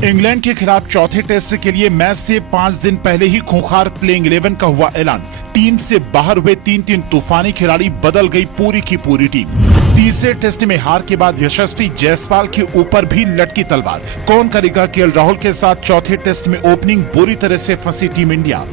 England के खिलाफ चौथे टेस्ट के लिए मैच से 5 दिन पहले ही खूंखार प्लेइंग 11 का हुआ ऐलान। टीम से बाहर हुए तीन तूफानी खिलाड़ी, बदल गई पूरी की पूरी टीम। तीसरे टेस्ट में हार के बाद यशस्वी जायसवाल के ऊपर भी लटकी तलवार। कौन करेगा केएल राहुल के साथ चौथे टेस्ट में ओपनिंग? बुरी तरह से फंसी टीम इंडिया।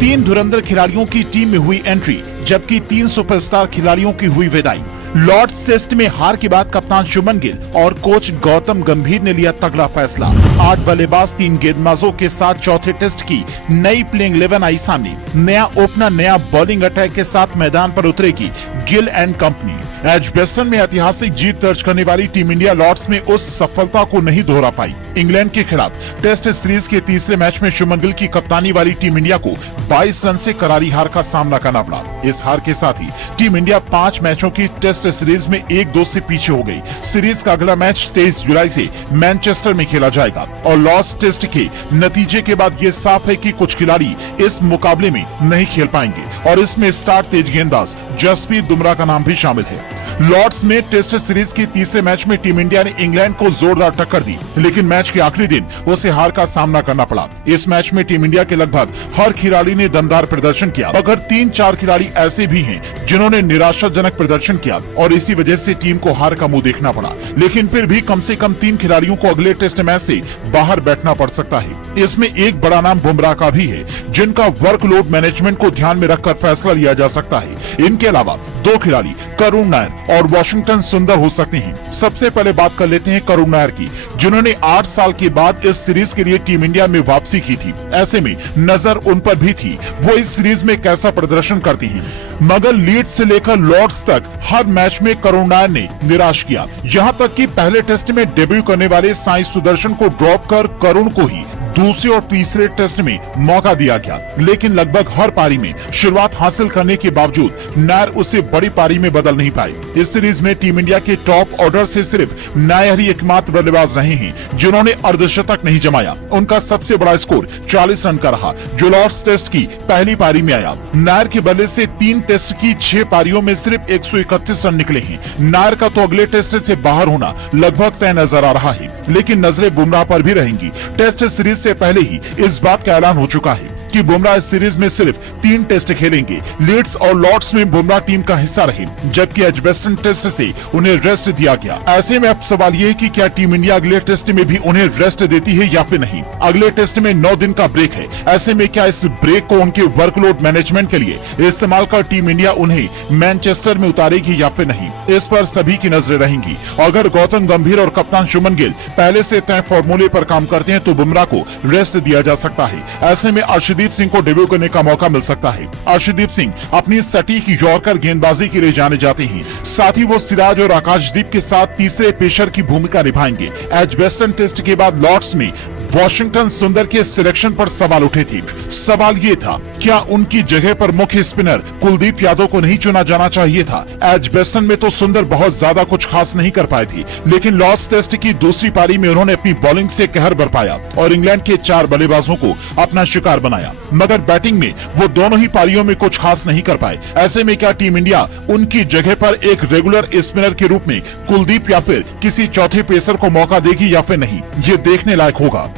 3 धुरंधर खिलाड़ियों की टीम में हुई एंट्री, जबकि 3 सुपरस्टार खिलाड़ियों की हुई विदाई। लॉर्ड्स टेस्ट में हार के बाद कप्तान शुभमन गिल और कोच गौतम गंभीर ने लिया तगड़ा फैसला। 8 बल्लेबाज 3 गेंदबाजों के साथ चौथे टेस्ट की नई प्लेइंग 11 आई सामने। नया ओपनर, नया बॉलिंग अटैक के साथ मैदान पर उतरेगी गिल एंड कंपनी। एजबेस्टन में ऐतिहासिक जीत दर्ज करने वाली टीम इंडिया लॉर्ड्स में उस सफलता को नहीं दोहरा पाई। इंग्लैंड के खिलाफ टेस्ट सीरीज के तीसरे मैच में शुभमन गिल की कप्तानी वाली टीम इंडिया को 22 रन से करारी हार का सामना करना पड़ा। इस हार के साथ ही टीम इंडिया 5 मैचों की टेस्ट सीरीज में 1-2 से पीछे हो गई। सीरीज का अगला मैच 23 जुलाई से मैनचेस्टर में खेला जाएगा और लॉर्ड्स टेस्ट के नतीजे के बाद ये साफ है कि कुछ खिलाड़ी इस मुकाबले में नहीं खेल पाएंगे और इसमें स्टार तेज गेंदबाज जसप्रीत बुमराह का नाम भी शामिल है। लॉर्ड्स में टेस्ट सीरीज के तीसरे मैच में टीम इंडिया ने इंग्लैंड को जोरदार टक्कर दी, लेकिन मैच के आखिरी दिन उसे हार का सामना करना पड़ा। इस मैच में टीम इंडिया के लगभग हर खिलाड़ी ने दमदार प्रदर्शन किया, मगर 3-4 खिलाड़ी ऐसे भी हैं जिन्होंने निराशाजनक प्रदर्शन किया और इसी वजह से टीम को हार का मुंह देखना पड़ा। लेकिन फिर भी कम से कम 3 खिलाड़ियों को अगले टेस्ट मैच से बाहर बैठना पड़ सकता है। इसमें एक बड़ा नाम बुमराह का भी है, जिनका वर्कलोड मैनेजमेंट को ध्यान में रखकर फैसला लिया जा सकता है। इनके अलावा 2 खिलाड़ी करुण नायर और वाशिंगटन सुंदर हो सकते हैं। सबसे पहले बात कर लेते हैं करुण नायर की, जिन्होंने 8 साल के बाद इस सीरीज के लिए टीम इंडिया में वापसी की थी। ऐसे में नजर उन पर भी थी वो इस सीरीज में कैसा प्रदर्शन करती हैं। मगर लीड से लेकर लॉर्ड्स तक हर मैच में करुण नायर ने निराश किया। यहाँ तक कि पहले टेस्ट में डेब्यू करने वाले साई सुदर्शन को ड्रॉप कर करुण को ही दूसरे और तीसरे टेस्ट में मौका दिया गया, लेकिन लगभग हर पारी में शुरुआत हासिल करने के बावजूद नायर उसे बड़ी पारी में बदल नहीं पाए। इस सीरीज में टीम इंडिया के टॉप ऑर्डर से सिर्फ नायर ही एकमात्र बल्लेबाज रहे हैं जिन्होंने अर्धशतक नहीं जमाया। उनका सबसे बड़ा स्कोर 40 रन का रहा, जो लॉर्ड्स टेस्ट की पहली पारी में आया। नायर के बल्ले से 3 टेस्ट की 6 पारियों में सिर्फ 131 रन निकले हैं। नायर का तो अगले टेस्ट से बाहर होना लगभग तय नजर आ रहा है, लेकिन नजरें बुमराह पर भी रहेंगी। टेस्ट सीरीज से पहले ही इस बात का ऐलान हो चुका है कि बुमराह इस सीरीज में सिर्फ 3 टेस्ट खेलेंगे। लीड्स और लॉर्ड्स में बुमराह टीम का हिस्सा रहे, जबकि एजबेस्टन टेस्ट से उन्हें रेस्ट दिया गया। ऐसे में अब सवाल ये है कि क्या टीम इंडिया अगले टेस्ट में भी उन्हें रेस्ट देती है या फिर नहीं। अगले टेस्ट में 9 दिन का ब्रेक है। ऐसे में क्या इस ब्रेक को उनके वर्कलोड मैनेजमेंट के लिए इस्तेमाल कर टीम इंडिया उन्हें मैनचेस्टर में उतारेगी या फिर नहीं, इस पर सभी की नजरें रहेंगी। अगर गौतम गंभीर और कप्तान शुभमन गिल पहले से तय फॉर्मूले पर काम करते हैं तो बुमराह को रेस्ट दिया जा सकता है। ऐसे में अर्शदीप सिंह को डेब्यू करने का मौका मिल सकता है। अर्शदीप सिंह अपनी सटीक यॉर्कर गेंदबाजी के लिए जाने जाते हैं। साथ ही वो सिराज और आकाशदीप के साथ तीसरे पेशर की भूमिका निभाएंगे। एजबेस्टन टेस्ट के बाद लॉर्ड्स में वाशिंगटन सुंदर के सिलेक्शन पर सवाल उठे थे। सवाल ये था, क्या उनकी जगह पर मुख्य स्पिनर कुलदीप यादव को नहीं चुना जाना चाहिए था। एजबेस्टन में तो सुंदर बहुत ज्यादा कुछ खास नहीं कर पाए थे, लेकिन लॉर्ड्स टेस्ट की दूसरी पारी में उन्होंने अपनी बॉलिंग से कहर बरपाया और इंग्लैंड के 4 बल्लेबाजों को अपना शिकार बनाया। मगर बैटिंग में वो दोनों ही पारियों में कुछ खास नहीं कर पाए। ऐसे में क्या टीम इंडिया उनकी जगह पर एक रेगुलर स्पिनर के रूप में कुलदीप या फिर किसी चौथे पेसर को मौका देगी या फिर नहीं, ये देखने लायक होगा।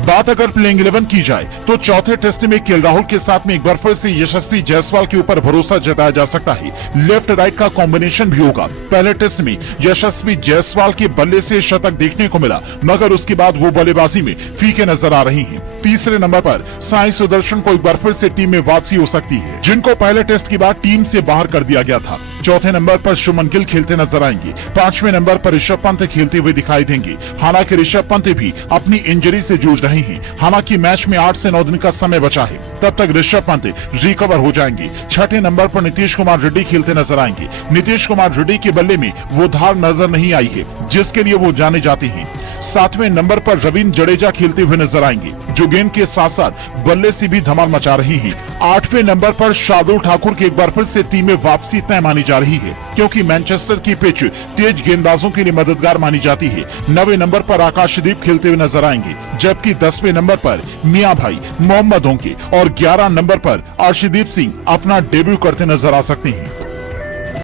बात अगर प्लेइंग 11 की जाए तो चौथे टेस्ट में केएल राहुल के साथ में एक बार फिर से यशस्वी जायसवाल के ऊपर भरोसा जताया जा सकता है। लेफ्ट राइट का कॉम्बिनेशन भी होगा। पहले टेस्ट में यशस्वी जायसवाल के बल्ले से शतक देखने को मिला, मगर उसके बाद वो बल्लेबाजी में फीके नजर आ रही हैं। तीसरे नंबर पर साई सुदर्शन को एक बार फिर से टीम में वापसी हो सकती है, जिनको पहले टेस्ट के बाद टीम से बाहर कर दिया गया था। चौथे नंबर पर शुभमन गिल खेलते नजर आएंगे। 5वें नंबर पर ऋषभ पंत खेलते हुए दिखाई देंगे। हालांकि ऋषभ पंत भी अपनी इंजरी से जूझ रहे हैं। हालांकि मैच में 8 से 9 दिन का समय बचा है, तब तक ऋषभ पंत रिकवर हो जाएंगे। 6ठे नंबर पर नीतीश कुमार रेड्डी खेलते नजर आएंगे। नीतीश कुमार रेड्डी के बल्ले में वो धार नजर नहीं आई है जिसके लिए वो जाने जाते हैं। 7वें नंबर पर रविंद्र जडेजा खेलते हुए नजर आएंगे, जो गेंद के साथ साथ बल्ले से भी धमाल मचा रही हैं। 8वें नंबर पर शार्दुल ठाकुर की एक बार फिर से टीम में वापसी तय मानी जा रही है, क्योंकि मैनचेस्टर की पिच तेज गेंदबाजों के लिए मददगार मानी जाती है। 9वें नंबर पर आकाशदीप खेलते हुए नजर आएंगे, जबकि 10वें नंबर पर मियां भाई मोहम्मद होंगे और 11 नंबर पर अर्शदीप सिंह अपना डेब्यू करते नजर आ सकते हैं।